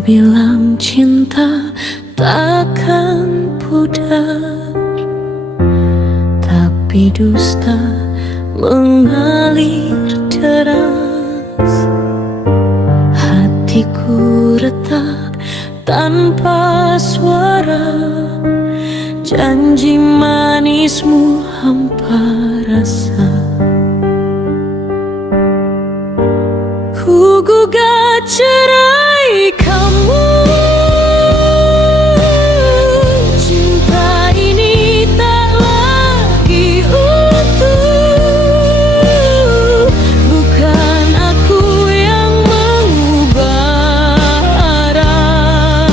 bilang cinta takkan pudar, tapi dusta mengalir deras. Hatiku retak tanpa suara, janji manismu hampa rasa. Ku gugat cerai kamu, cinta ini tak lagi utuh. Bukan aku yang mengubah arah,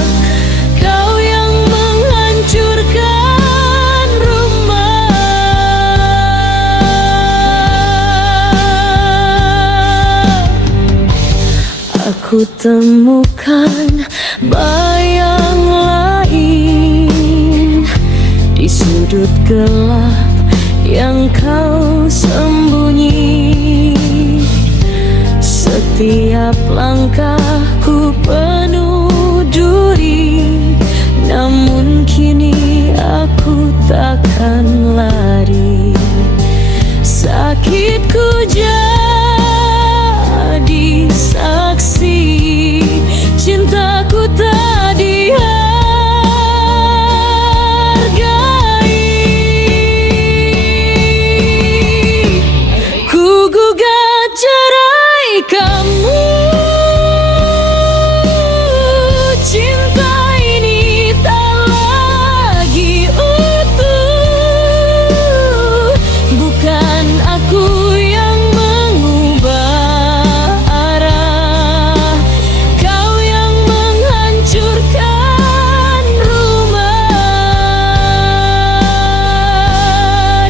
kau yang menghancurkan rumah. Aku temukan bayang lain di sudut gelap yang kau sembunyi. Setiap langkahku penuh duri, namun kini aku takkan lari. Sakitku jadi saksi, cintaku tak dihargai. Ku gugat cerai kamu, cinta ini tak lagi utuh. Bukan aku yang mengubah arah, kau yang menghancurkan rumah.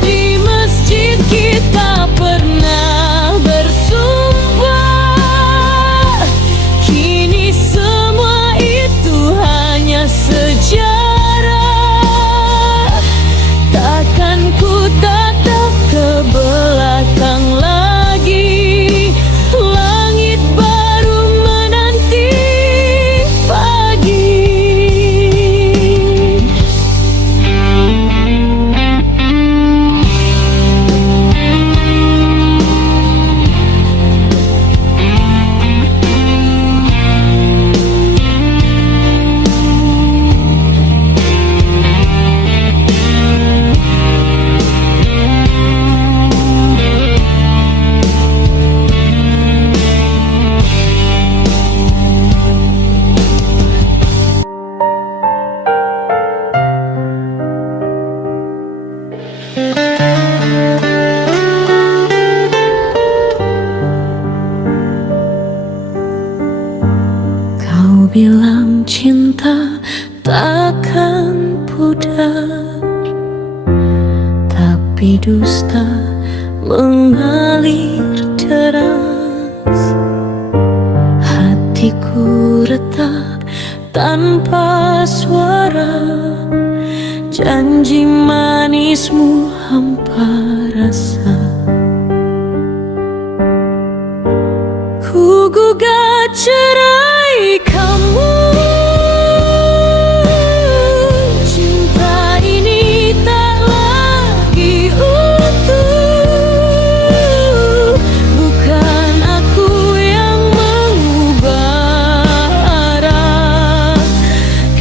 Di masjid kita pernah bersumpah, kini semua itu hanya sejarah. Takkan ku tatap ke belakang lagi, langit baru menanti pagi. Kau bilang cinta takkan pudar, tapi dusta mengalir deras. Hatiku retak tanpa suara, janji manismu hampa rasa. Ku gugat cerai kamu, cinta ini tak lagi utuh. Bukan aku yang mengubah arah,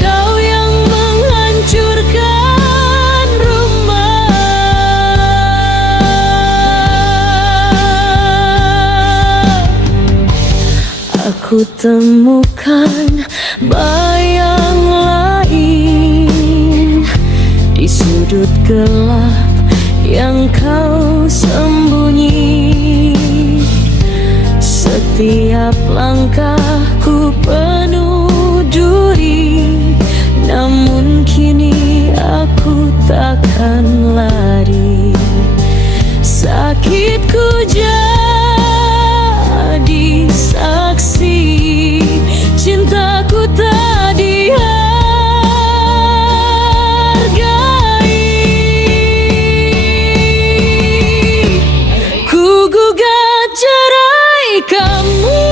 kau yang menghancurkan rumah. Aku temukan bayang lain di sudut gelap yang kau sembunyi. Setiap langkahku penuh duri, namun kini aku takkan lari. Sakitku jadi saksi, cintaku tak dihargai. Ku gugat cerai kamu,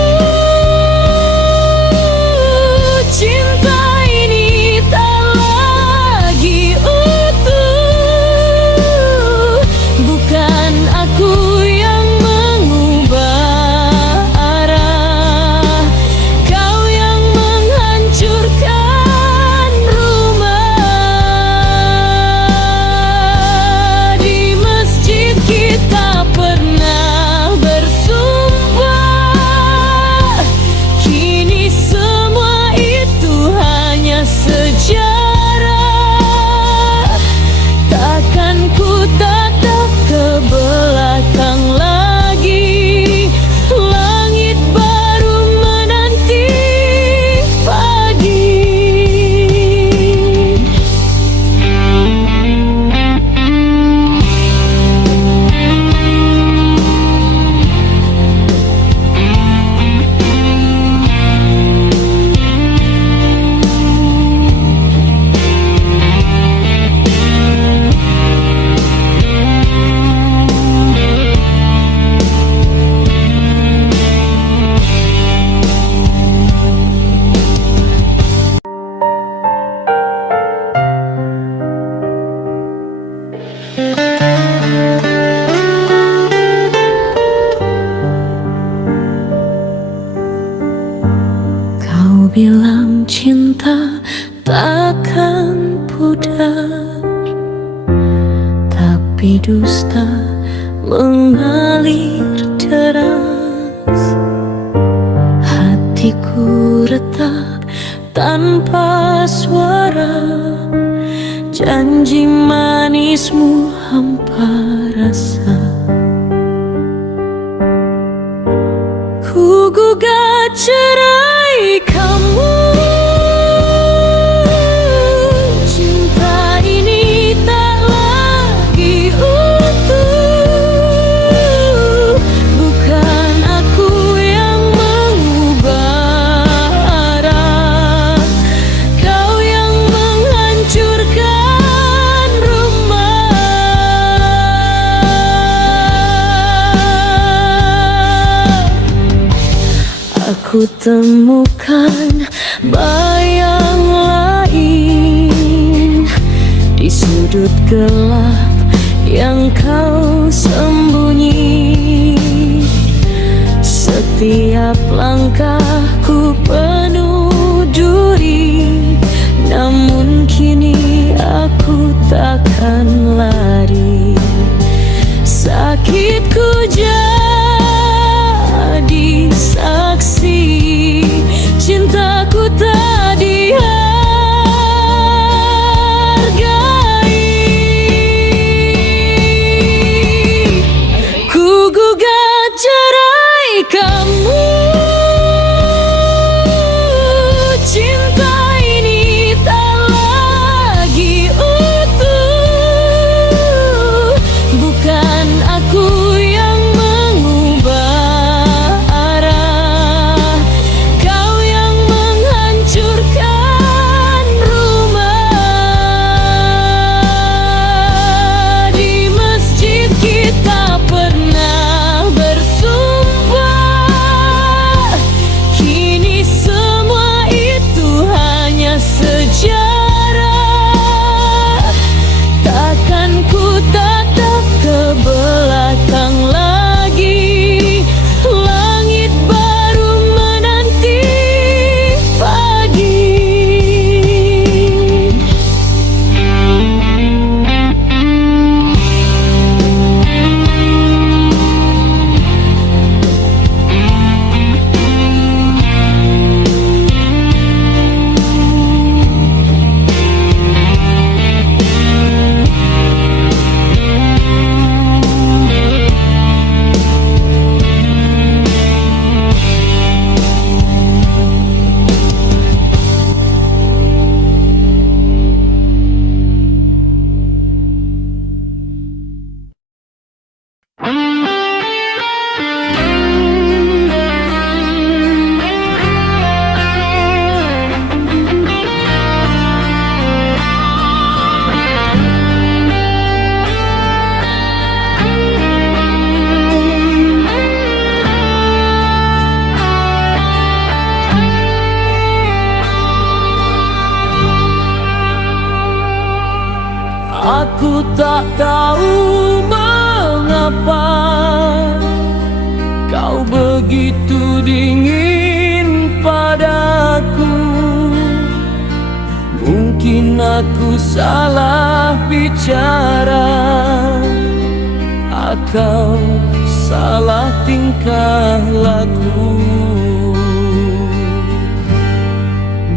bilang cinta takkan pudar, tapi dusta mengalir deras. Hatiku retak tanpa suara, janji manismu hampa rasa. Ku gugat cerai kamu, cinta ini tak lagi utuh. Bukan aku yang mengubah arah, kau yang menghancurkan rumah. Aku temukan bayang lain di sudut gelap yang kau sembunyi. Setiap langkahku penuh duri, namun kini aku takkan lari. Sakitku jadi saksi, cintaku tak dihargai. Ku gugat cerai kamu, cinta ini tak lagi utuh. Bukan aku yang mengubah arah, kau yang menghancurkan rumah. Di masjid kita pernah bersumpah, kini semua itu hanya sejarah. Takkan ku tatap ke belakang lagi, langit baru menanti pagi. Aku tak tahu mengapa kau begitu dingin padaku. Mungkin aku salah bicara atau salah tingkah laku.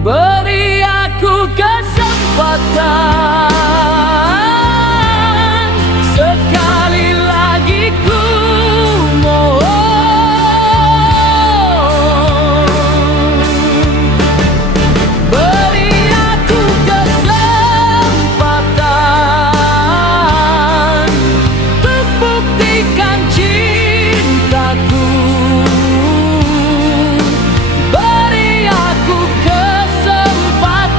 Beri aku kesempatan, sekali lagi ku mohon. Beri aku kesempatan untuk buktikan cintaku. Beri aku kesempatan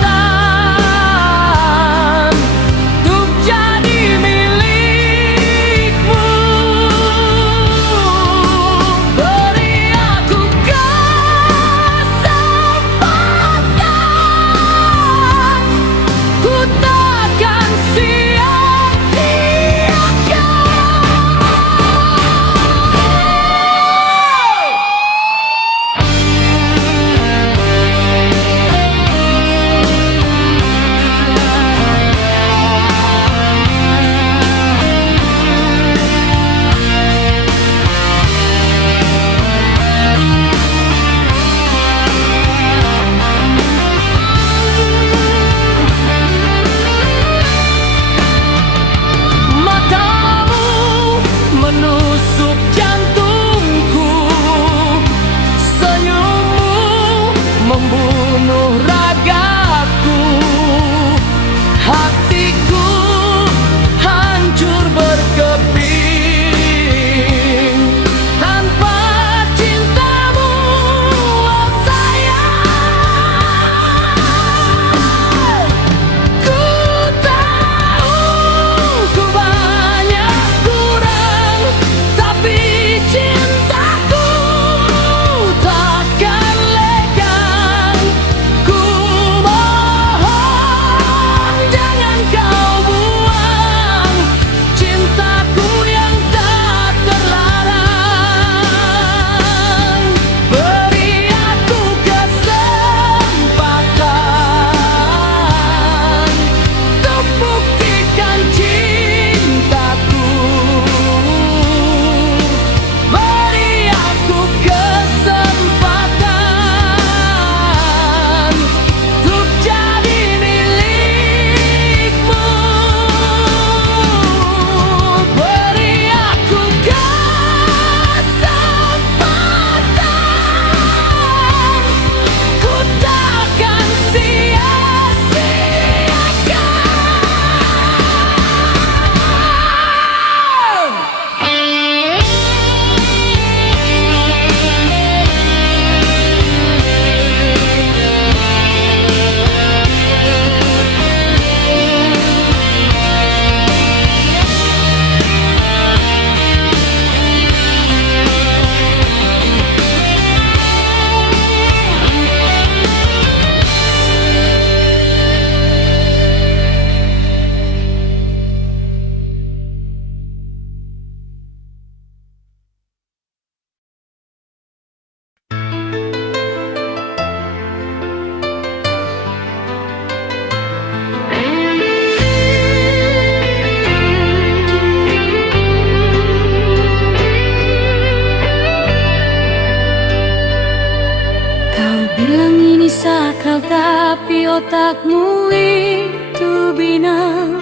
bilang ini sakral, tapi otakmu itu binang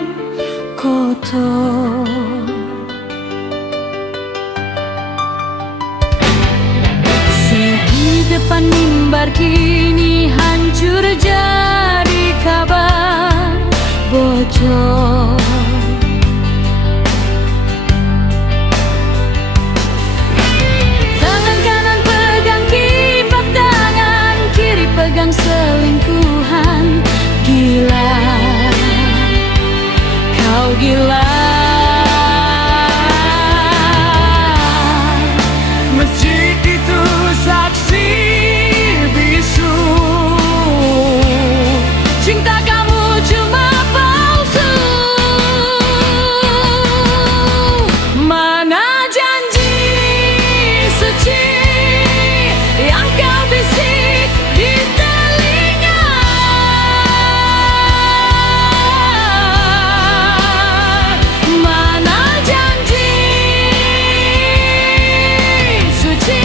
kotor. Di depan mimbar kini hancur jadi kabar bocor. Tangan kanan pegang kipas, tangan kiri pegang selingkuhan. Gila, kau gila. Masjid itu saksi bisu, cinta kamu cuma palsu. Mana janji suci yang kau bisik di telinga? Mana janji suci?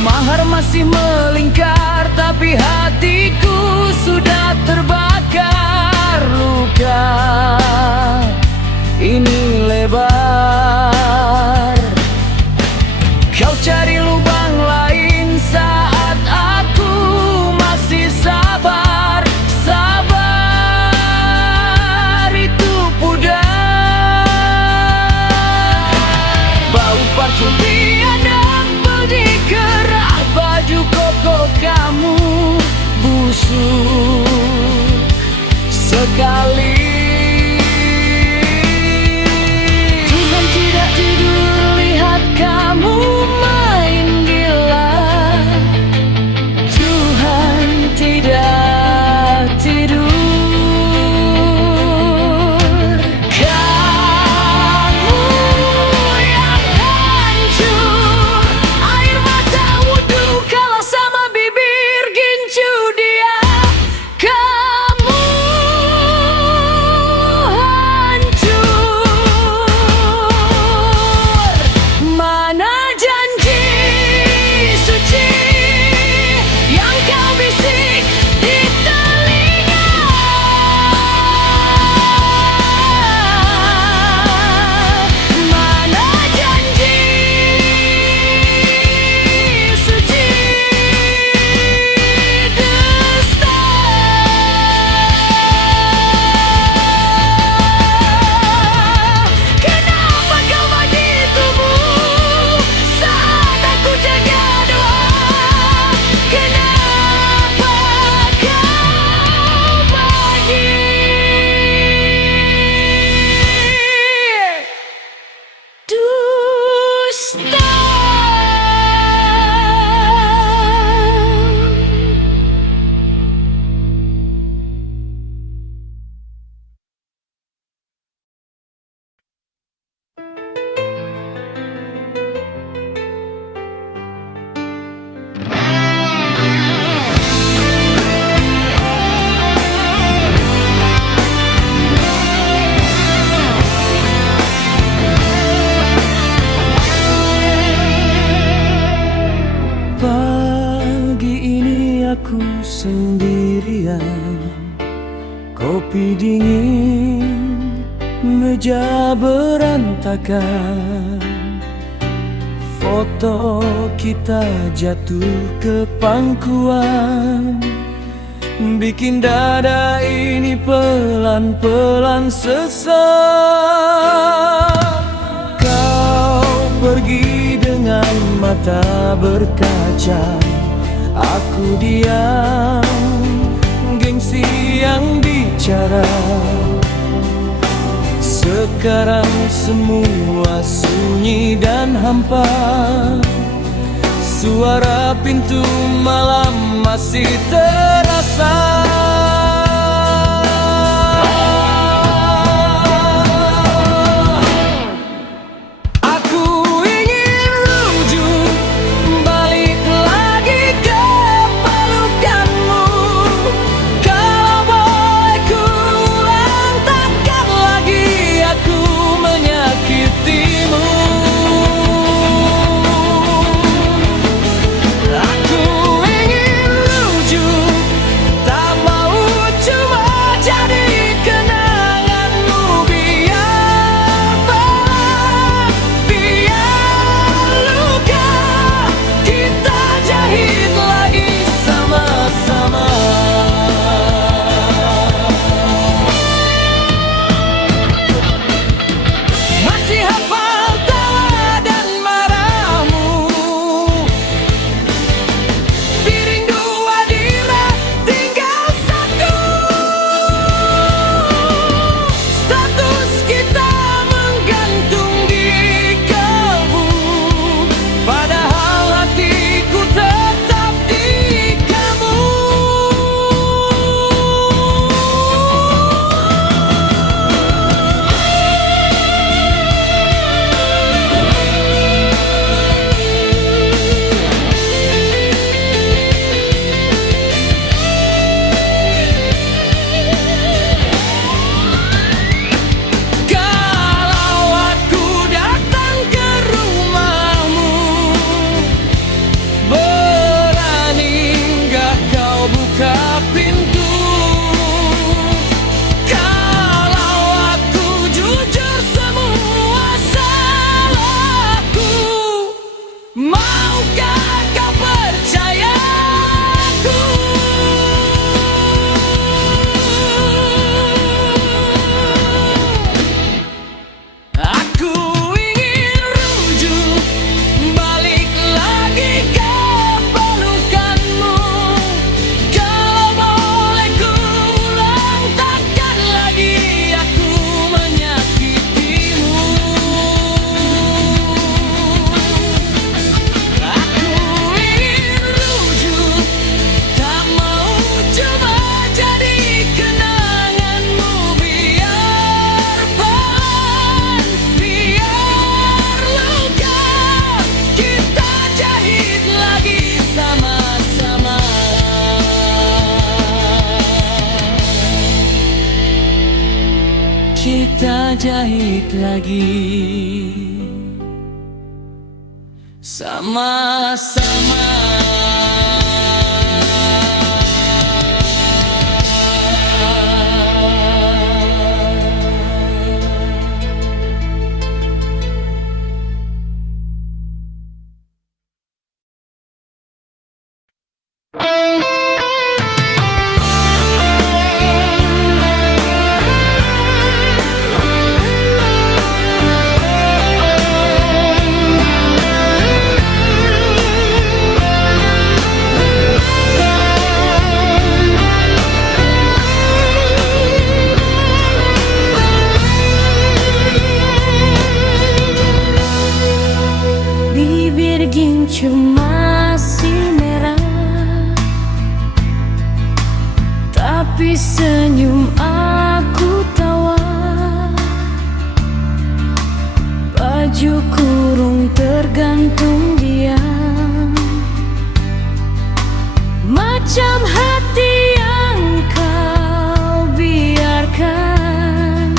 Mahar masih melingkar, tapi hatiku sudah terbakar. Luka ini lebar. Kau cari lubang lain saat aku masih sabar. Sabar itu pudar. Bau parfum tiada di kerah, baju koko kamu busuk sekali. Tuhan tidak tidur lihat kamu main gila. Tuhan tidak tidur. Kamu yang hancur, air mata wudhu kalah sama bibir gincu dia. Kamu hancur. Mana janji suci yang kau bisik di telinga? Mana janji suci? Dusta. Kenapa kau begitumu saat aku jaga doa? Kenapa kau pergi? Dusta. Pagi ini aku sendirian, kopi dingin, meja berantakan. Foto kita jatuh ke pangkuan, bikin dada ini pelan-pelan sesak. Kau pergi dengan mata berkaca, aku diam, gengsi yang bicara. Sekarang semua sunyi dan hampa, suara pintu malam masih terasa. Kita jahit lagi sama-sama. Cuma si merah, tapi senyum aku tawa. Baju kurung tergantung diam, macam hati yang kau biarkan.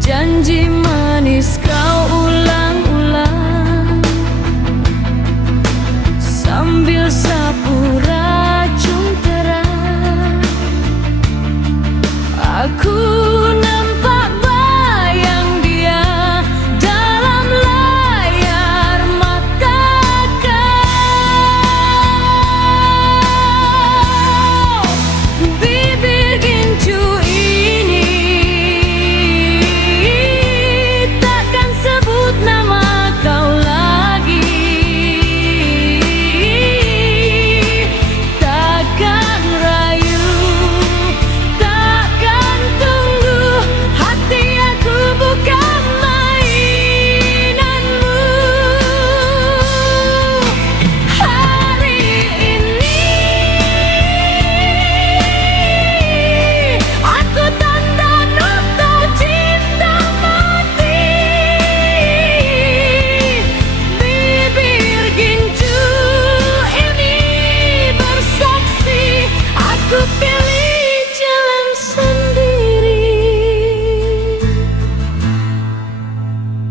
Janji manis kau ulang-ulang, sambil sapu racun terang. Aku nampak bayang dia dalam layar mata kau. Aku pilih jalan sendiri.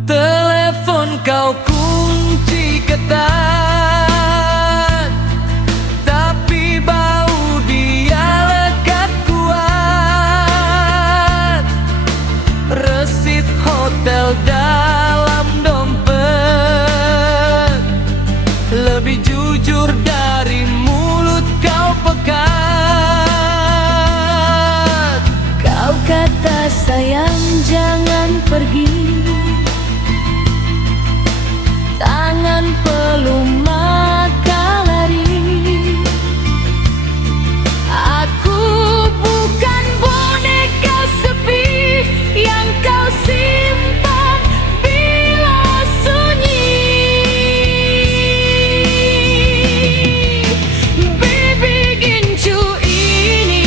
Telepon kau kunci ketat, tapi bau dia lekat kuat. Resit hotel dalam dompet, lebih jujur dari mulut kau pekat. Kau kata sayang jangan pergi, tangan peluk maka lari. Aku bukan boneka sepi yang kau simpan bila sunyi. Bibir gincu ini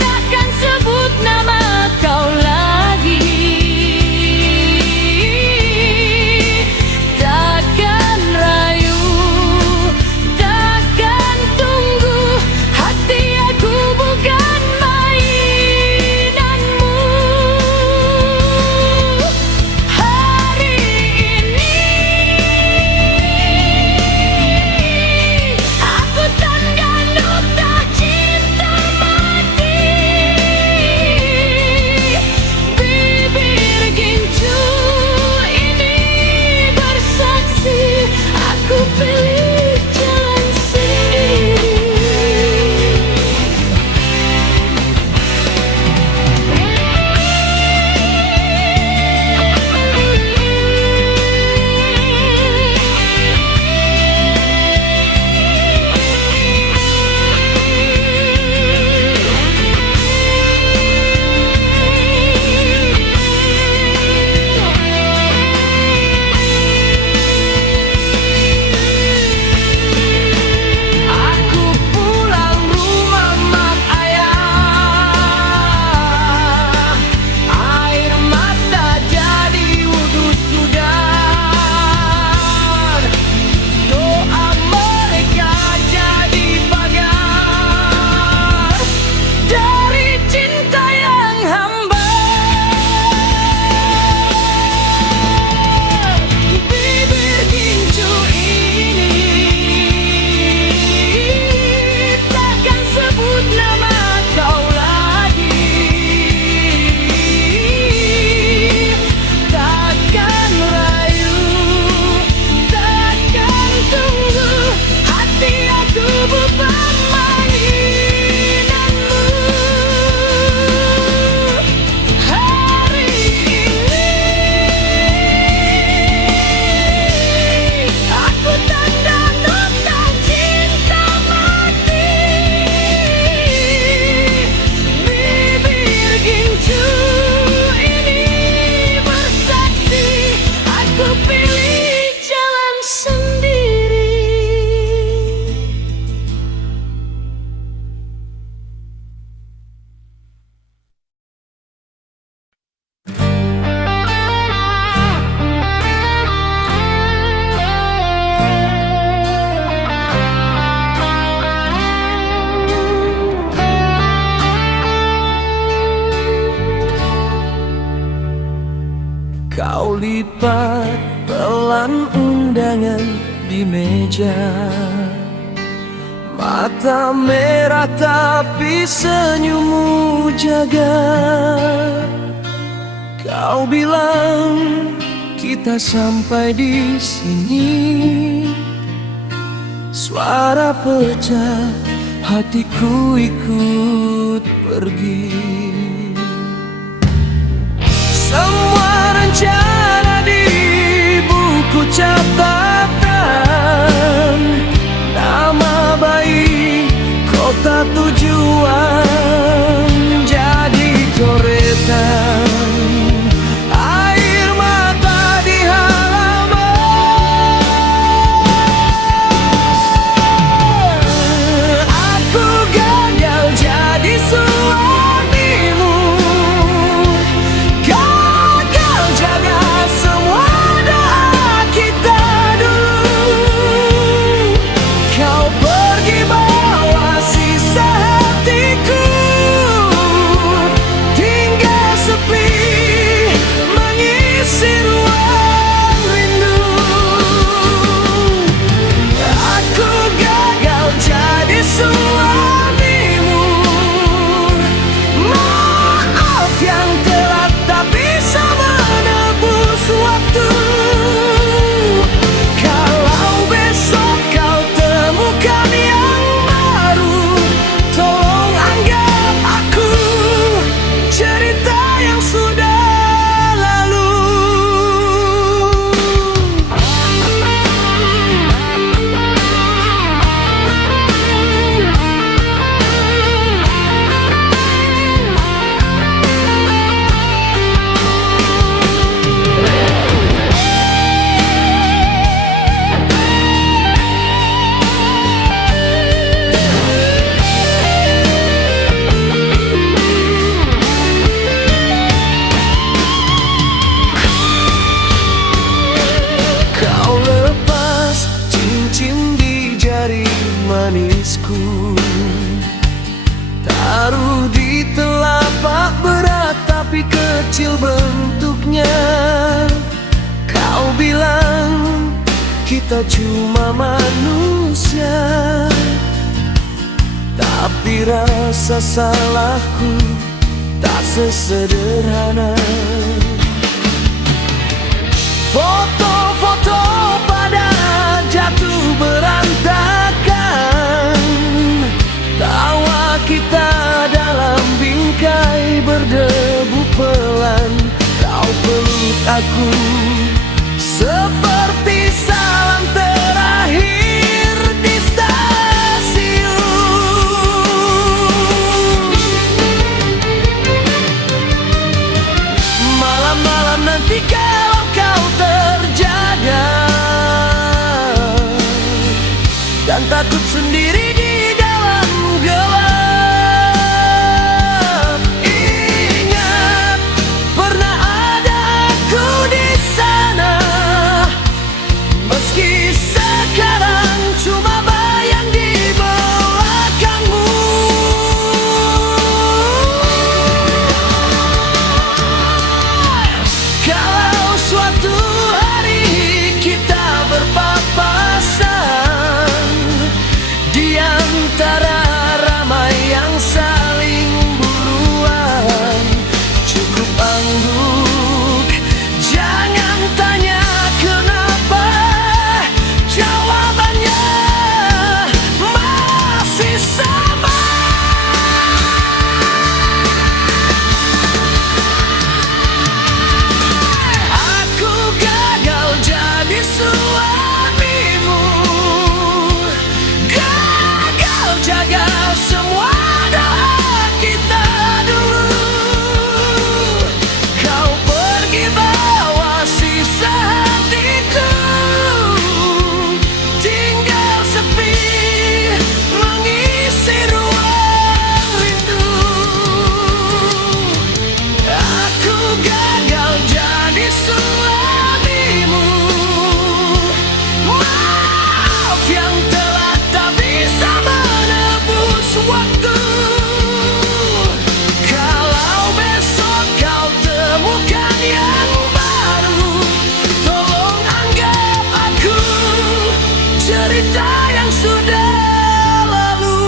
takkan sebut nama kau lagi. Takkan rayu, takkan tunggu. Hati aku bukan mainanmu. Hari ini aku tanda nota cinta mati. Bibir gincu ini bersaksi, aku pilih jalan sendiri. Aku pulang rumah mak ayah, air mata jadi wudhu sudah. Doa mereka jadi pagar dari cinta yang hambar. Bibir gincu ini takkan sebut nama kau lagi. Takkan rayu, takkan tunggu. Hati aku bukan mainanmu. Hari ini aku tanda nota cinta mati. Bibir gincu ini bersaksi, aku pilih jalan sendiri. Kau lipat pelan undangan di meja, mata merah tapi senyummu jaga. Kau bilang kita sampai di sini, suara pecah, hatiku ikut pergi. Semua rencana di buku catatan, nama baik, kota tujuan jadi coretan. Air mata di halaman. Aku gagal jadi suamimu, gagal jaga semua doa kita jari manisku, taruh di telapak berat tapi kecil bentuknya. Kau bilang kita cuma manusia, tapi rasa salahku tak sesederhana. Foto-foto pada jatuh berantakan, tawa kita dalam bingkai berdebu pelan. Kau peluk aku seperti salam terakhir di stasiun. Malam-malam nanti kalau kau terjaga dan takut sendiri di dalam gelap, ingat pernah ada aku di sana. Meski sekarang cuma bayang di belakangmu. Kalau suatu hari kita berpapasan di antara ramai yang saling buruan, cukup angguk, jangan tanya kenapa. Jawabannya masih sama. Aku gagal jadi suamimu, gagal jaga semua doa kita dulu. Kau pergi bawa sisa hatiku, tinggal sepi mengisi ruang rindu. Aku gagal jadi suamimu, maaf yang telah tak bisa menebus waktu. Kalau besok kau temukan yang baru, tolong anggap aku cerita yang sudah lalu.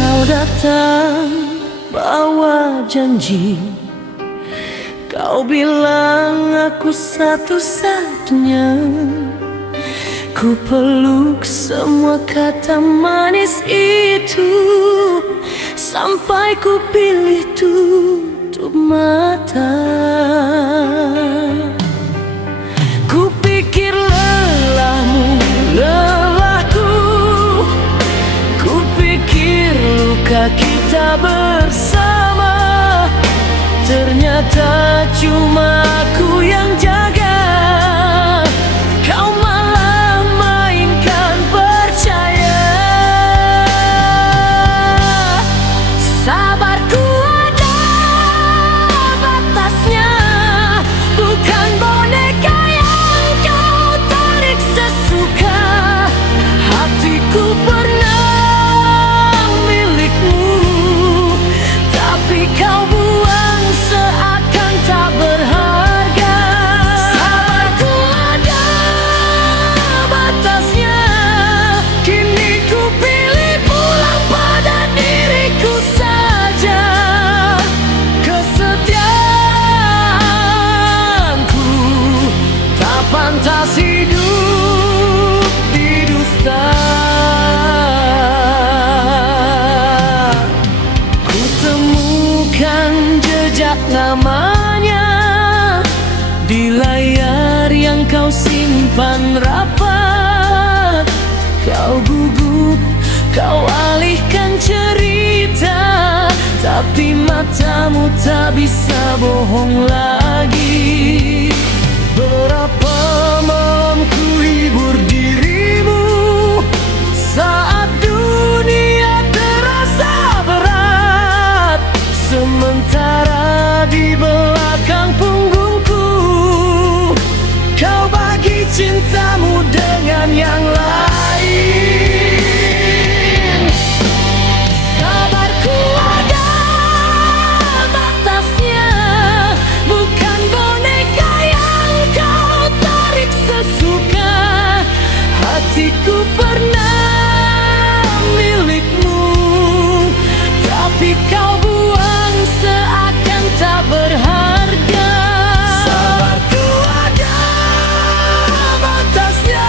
Kau datang bawa janji, kau bilang aku satu-satunya. Ku peluk semua kata manis itu, sampai ku pilih tutup mata. Ku pikir lelahmu lelahku, ku pikir luka kita bersama. Ternyata cuma aku yang jaga, kau malah mainkan percaya. Sabarku ada batasnya, bukan boneka yang kau tarik sesuka. Hatiku pernah milikmu, tapi kau buang seakan tak berharga. depan rapat. Kau gugup, kau alihkan cerita, tapi matamu tak bisa bohong lagi. Berapa malam ku hibur dirimu saat dunia terasa berat, sementara di belakang punggungku kau bagi cintamu dengan yang lain. Sabarku ada batasnya, bukan boneka yang kau tarik sesuka. Hatiku pernah milikmu, tapi kau buang seakan tak berharga. Sabarku ada batasnya,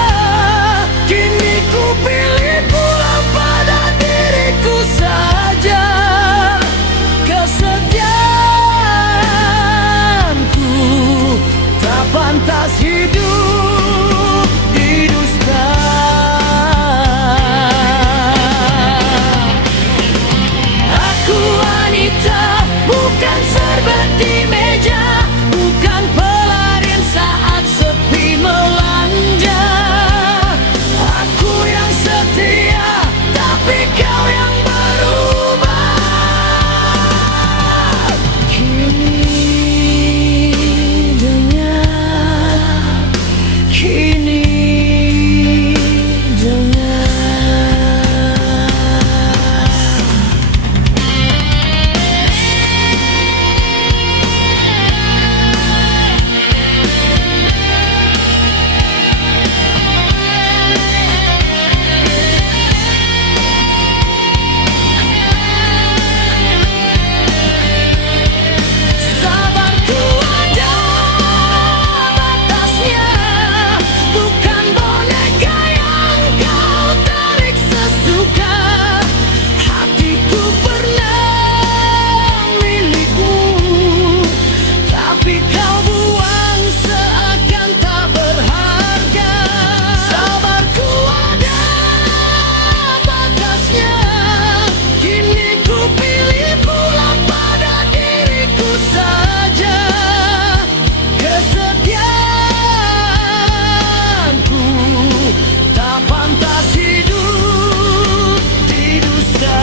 kini ku pilih pulang pada diriku saja. Kesetiaanku tak pantas hidup di dusta. Aku wanita, bukan serbet di meja, bukan pelarian saat sepi melanda. Aku yang setia, tapi kau yang berubah. Kini dengar, kini dengar. Sabarku ada batasnya, bukan boneka yang kau tarik sesuka. Hatiku pernah milikmu, tapi kau buang seakan tak berharga. Sabarku ada batasnya, kini ku pilih pulang pada diriku saja. Kesetiaanku tak pantas hidup di dusta.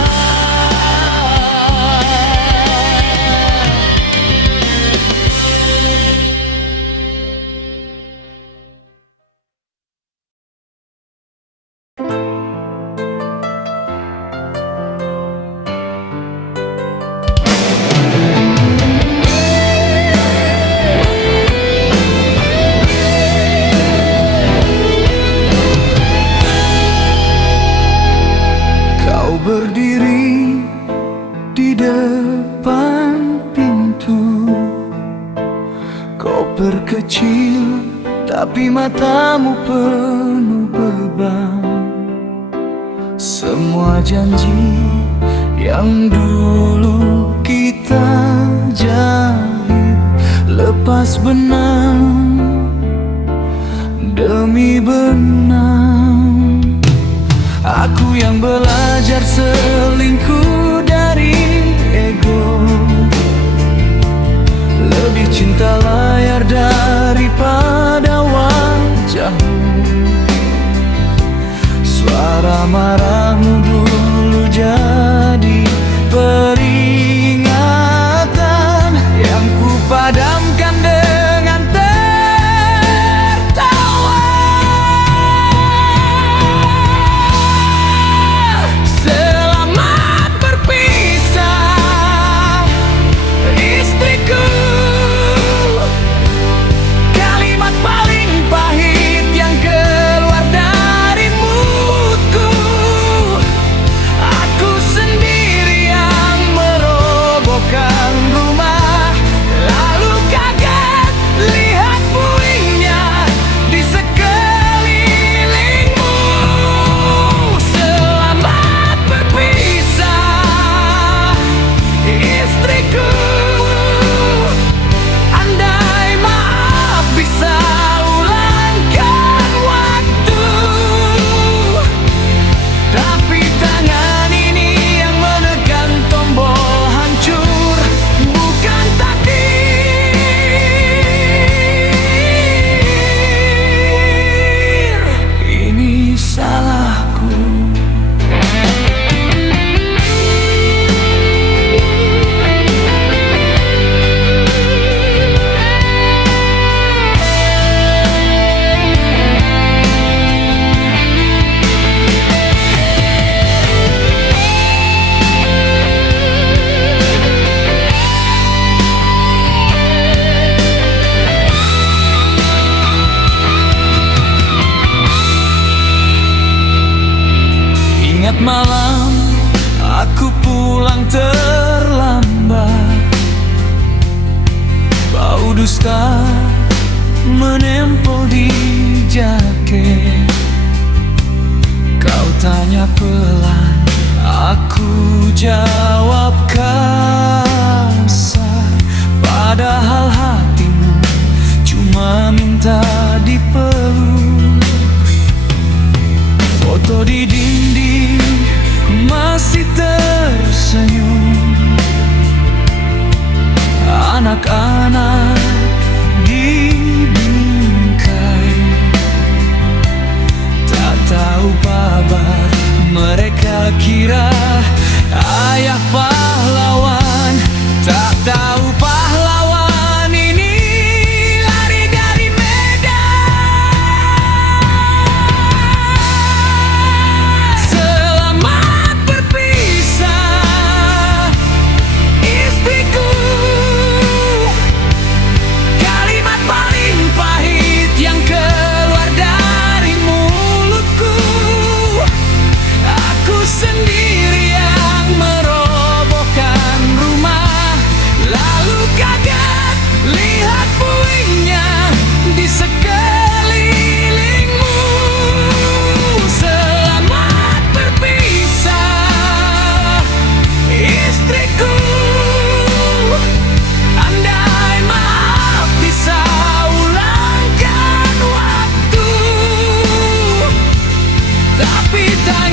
Kau berdiri di depan pintu, koper kecil tapi matamu penuh beban. Semua janji yang dulu kita jalin lepas benang demi benang. Aku yang belajar selingkuh dari ego, lebih cinta layar daripada wajahmu. Suara marahmu dulu jadi peringatan yang ku padamkan dengan tertawa. Selamat berpisah, istriku. Kalimat paling pahit yang keluar dari mulutku. Aku Ingat malam aku pulang terlambat, bau dusta menempel di jaket. Kau tanya pelan, aku jawab kasar, padahal hatimu cuma minta dipeluk. Foto di dinding masih tersenyum, anak-anak di bingkai tak tahu kabar. Mereka kira ayah pahlawan, tak tahu pahlawan ini lari dari medan. Selamat berpisah istriku, kalimat paling pahit yang keluar dari mulutku. Aku sendiri yang merobohkan rumah, lalu kaget lihat puingnya di sekelilingmu. Selamat berpisah istriku, andai maaf bisa ulangkan waktu, tapi tak